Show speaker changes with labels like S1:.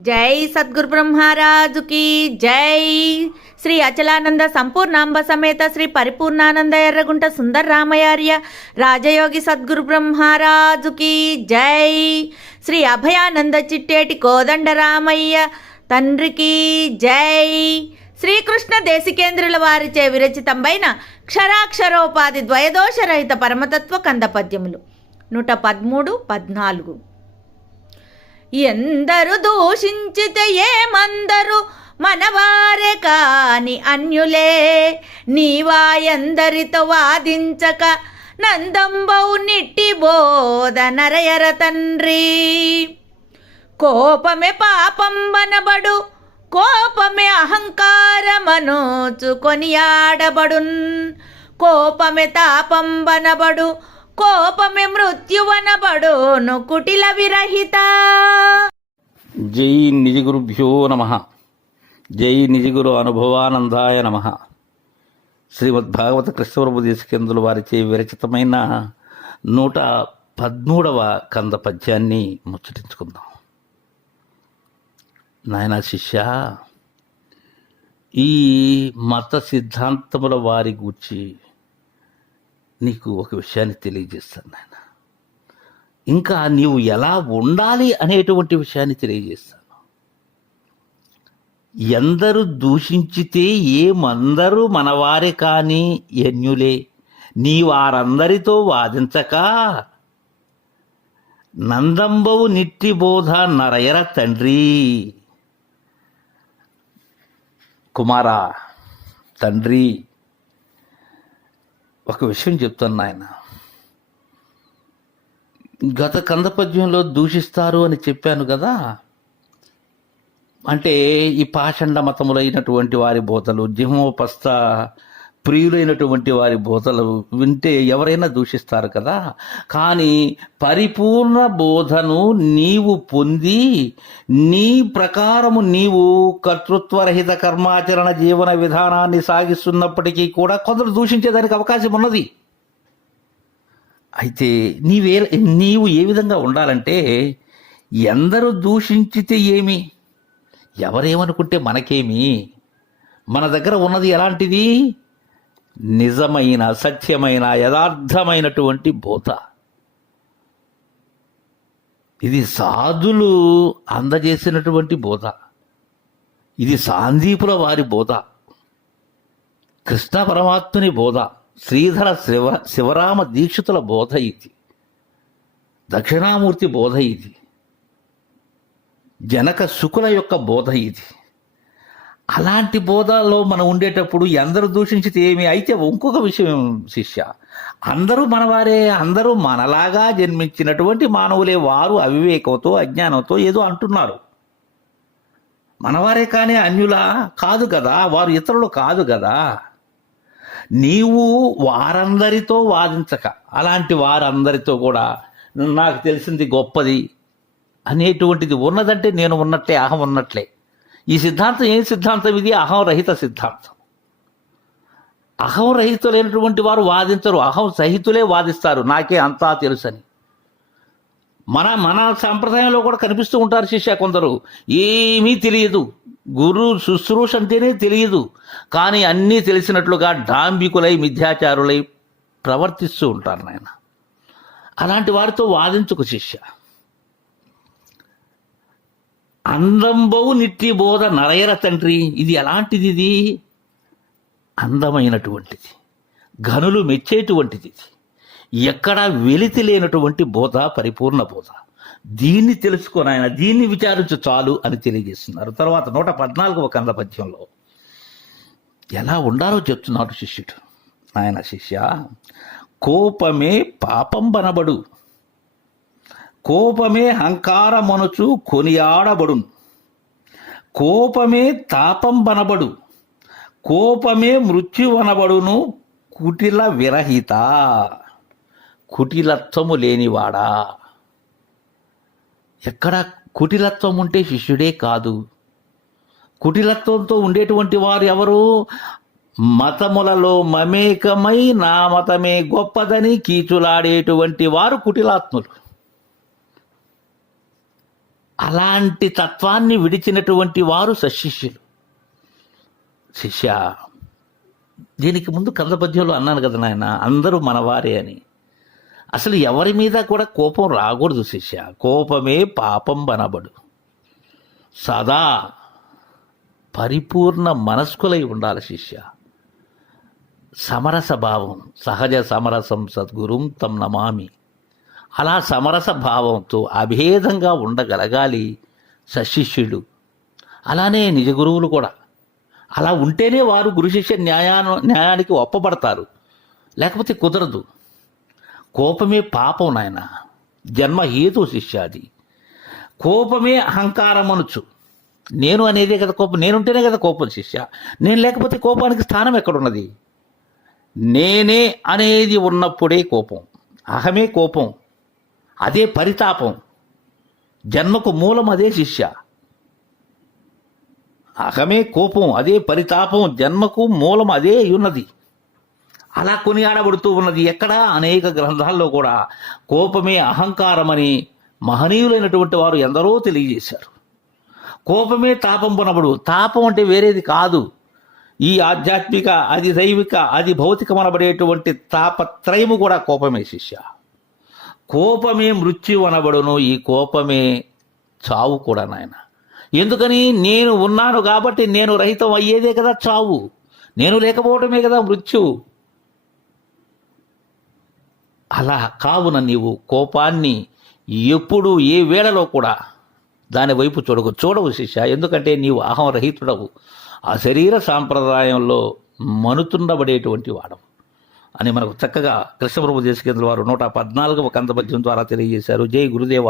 S1: జై సద్గురు బ్రహ్మరాజుకి జై. శ్రీ అచలానంద సంపూర్ణాంబ సమేత శ్రీ పరిపూర్ణానంద ఎర్రగుంట సుందర రామయార్య రాజయోగి సద్గురు బ్రహ్మరాజుకి జై. శ్రీ అభయానంద చిట్టేటి కోదండ రామయ్య తండ్రికి జై. శ్రీకృష్ణ దేశికేంద్రుల వారిచే విరచితంబైన క్షరాక్షరోపాధి ద్వయదోషరహిత పరమతత్వ కంద పద్యములు నూట పదమూడు పద్నాలుగు. ఎందరు దూషించితే ఏమందరు? మనవారే కాని అన్యులే. నీవా ఎందరితో వాదించక నందంబౌ నిట్టి బోధ నరయర తండ్రి. కోపమే పాపం బనబడు కోపమే అహంకారమనోచు కొనియాడబడున్ కోపమే తాపం బనబడు కోపమే మృత్యువనబడును కుటిల విరహిత.
S2: జై నిజగురుభ్యో నమ. జై నిజగురు అనుభవానందాయ నమ. శ్రీమద్భాగవత కృష్ణప్రభు దేశకేంద్రుల వారిచే విరచితమైన నూట పద్మూడవ కంద పద్యాన్ని ముచ్చటించుకుందాం. నాయన శిష్య ఈ మత సిద్ధాంతముల వారి గూర్చి నీకు ఒక విషయాన్ని తెలియజేస్తాను నాయన. ఇంకా నీవు ఎలా ఉండాలి అనేటువంటి విషయాన్ని తెలియజేస్తాను. ఎందరు దూషించితే ఏమందరూ మనవారే కానీ ఎన్యులే నీ వారందరితో వాదించక. నందంబవు నిట్టి బోధ నరయర తండ్రి. కుమారా తండ్రి ఒక విషయం చెప్తాను నాయన. గత కందపద్యంలో దూషిస్తారు అని చెప్పాను కదా? అంటే ఈ పాషండ మతములైనటువంటి వారి బోధలు జిహోపస్థ ప్రియులైనటువంటి వారి బోధలు వింటే ఎవరైనా దూషిస్తారు కదా? కానీ పరిపూర్ణ బోధను నీవు పొంది నీ ప్రకారము నీవు కర్తృత్వరహిత కర్మాచరణ జీవన విధానాన్ని సాగిస్తున్నప్పటికీ కూడా కొందరు దూషించేదానికి అవకాశం ఉన్నది. అయితే నీవే నీవు ఏ విధంగా ఉండాలంటే ఎందరు దూషించితే ఏమి? ఎవరేమనుకుంటే మనకేమి? మన దగ్గర ఉన్నది ఎలాంటిది? నిజమైన సత్యమైన యథార్థమైనటువంటి బోధ. ఇది సాధులు అందజేసినటువంటి బోధ. ఇది సాందీపుల వారి బోధ. కృష్ణ పరమాత్ముని బోధ. శ్రీధర శివ శివరామ దీక్షితుల బోధ ఇది. దక్షిణామూర్తి బోధ ఇది. జనక శుకుల యొక్క బోధ ఇది. అలాంటి బోధలో మనం ఉండేటప్పుడు ఎందరు దూషించితే ఏమి? అయితే ఇంకొక విషయం శిష్య అందరూ మనవారే అందరూ మనలాగా జన్మించినటువంటి మానవులే వారు అవివేకంతో అజ్ఞానంతో ఏదో అంటున్నారు. మనవారే కానీ అన్యులా? కాదు కదా. వారు ఇతరులు కాదు కదా. నీవు వారందరితో వాదించక అలాంటి వారందరితో కూడా నాకు తెలిసింది గొప్పది అనేటువంటిది ఉన్నదంటే నేను ఉన్నట్లే అహం ఉన్నట్లే. ఈ సిద్ధాంతం ఏం సిద్ధాంతం ఇది? అహం రహిత సిద్ధాంతం. అహం రహితులైనటువంటి వారు వాదించరు. అహం సహితులే వాదిస్తారు. నాకే అంతా తెలుసని. మన మన సంప్రదాయంలో కూడా కనిపిస్తూ ఉంటారు శిష్య కొందరు. ఏమీ తెలియదు. గురు శుశ్రూష అంటేనే తెలియదు. కానీ అన్నీ తెలిసినట్లుగా డాంబికులై మిథ్యాచారులై ప్రవర్తిస్తూ ఉంటారు నాయన. అలాంటి వారితో వాదించుకు శిష్య. అందంబవు నిట్టి బోధ నరయర తండ్రి. ఇది ఎలాంటిది ఇది? అందమైనటువంటిది. ఘనులు మెచ్చేటువంటిది ఇది. ఎక్కడా వెలితి లేనటువంటి బోధ పరిపూర్ణ బోధ. దీన్ని తెలుసుకొని ఆయన దీన్ని విచారించు చాలు అని తెలియజేస్తున్నారు. తర్వాత నూట పద్నాలుగవ కంద పద్యంలో ఎలా ఉండాలో చెప్తున్నాడు శిష్యుడు. ఆయన శిష్య కోపమే పాపం బనబడు. కోపమే హంకారమనుచు కొనియాడబడును. కోపమే తాపం బనబడు కోపమే మృత్యువనబడును కుటిల విరహిత. కుటిలత్వము లేనివాడా? ఎక్కడ కుటిలత్వం ఉంటే శిష్యుడే కాదు. కుటిలత్వంతో ఉండేటువంటి వారు ఎవరు? మతములలో మమేకమై నా మతమే గొప్పదని కీచులాడేటువంటి వారు కుటిలాత్ములు. అలాంటి తత్వాన్ని విడిచినటువంటి వారు సశిష్యులు. శిష్య దీనికి ముందు కథ పద్యంలో అన్నాను కదా నాయన అందరూ మనవారే అని. అసలు ఎవరి మీద కూడా కోపం రాకూడదు శిష్య కోపమే పాపం బనబడు సదా పరిపూర్ణ మనస్కులై ఉండాలి శిష్య. సమరస భావం సహజ సమరసం సద్గురుం తం నమామి. అలా సమరస భావంతో అభేదంగా ఉండగలగాలి సశిష్యుడు అలానే నిజ గురువులు కూడా. అలా ఉంటేనే వారు గురు శిష్య న్యాయాను న్యాయానికి ఒప్పబడతారు. లేకపోతే కుదరదు. కోపమే పాపం నాయన. జన్మ హేతు శిష్యాది. కోపమే అహంకారం అనొచ్చు నేను అనేదే కదా కోపం. నేనుంటేనే కదా కోపం శిష్య. నేను లేకపోతే కోపానికి స్థానం ఎక్కడున్నది? నేనే అనేది ఉన్నప్పుడే కోపం. అహమే కోపం. అదే పరితాపం. జన్మకు మూలం అదే శిష్య. అహమే కోపం అదే పరితాపం జన్మకు మూలం అదే ఉన్నది. అలా కొనియాడబడుతూ ఉన్నది ఎక్కడా? అనేక గ్రంథాల్లో కూడా. కోపమే అహంకారమని మహనీయులైనటువంటి వారు ఎందరో తెలియజేశారు. కోపమే తాపం పొనబడు తాపం అంటే వేరేది కాదు. ఈ ఆధ్యాత్మిక అది దైవిక అది భౌతికమనబడేటువంటి తాపత్రయము కూడా కోపమే శిష్య. కోపమే మృత్యు అనబడును ఈ కోపమే చావు కూడా నాయన. ఎందుకని? నేను ఉన్నాను కాబట్టి నేను రహితం అయ్యేదే కదా చావు. నేను లేకపోవటమే కదా మృత్యు. అలా కావున నీవు కోపాన్ని ఎప్పుడు ఏ వేళలో కూడా దాని వైపు చూడకు చూడవు శిష్య. ఎందుకంటే నీవు అహం రహితుడవు. ఆ శరీర సాంప్రదాయంలో మనుతుండబడేటువంటి వాడవు. అని మనకు చక్కగా కృష్ణప్రభు దేశకేంద్ర వారు నూట పద్నాలుగవ కందపద్యం ద్వారా తెలియజేశారు. జై గురుదేవ.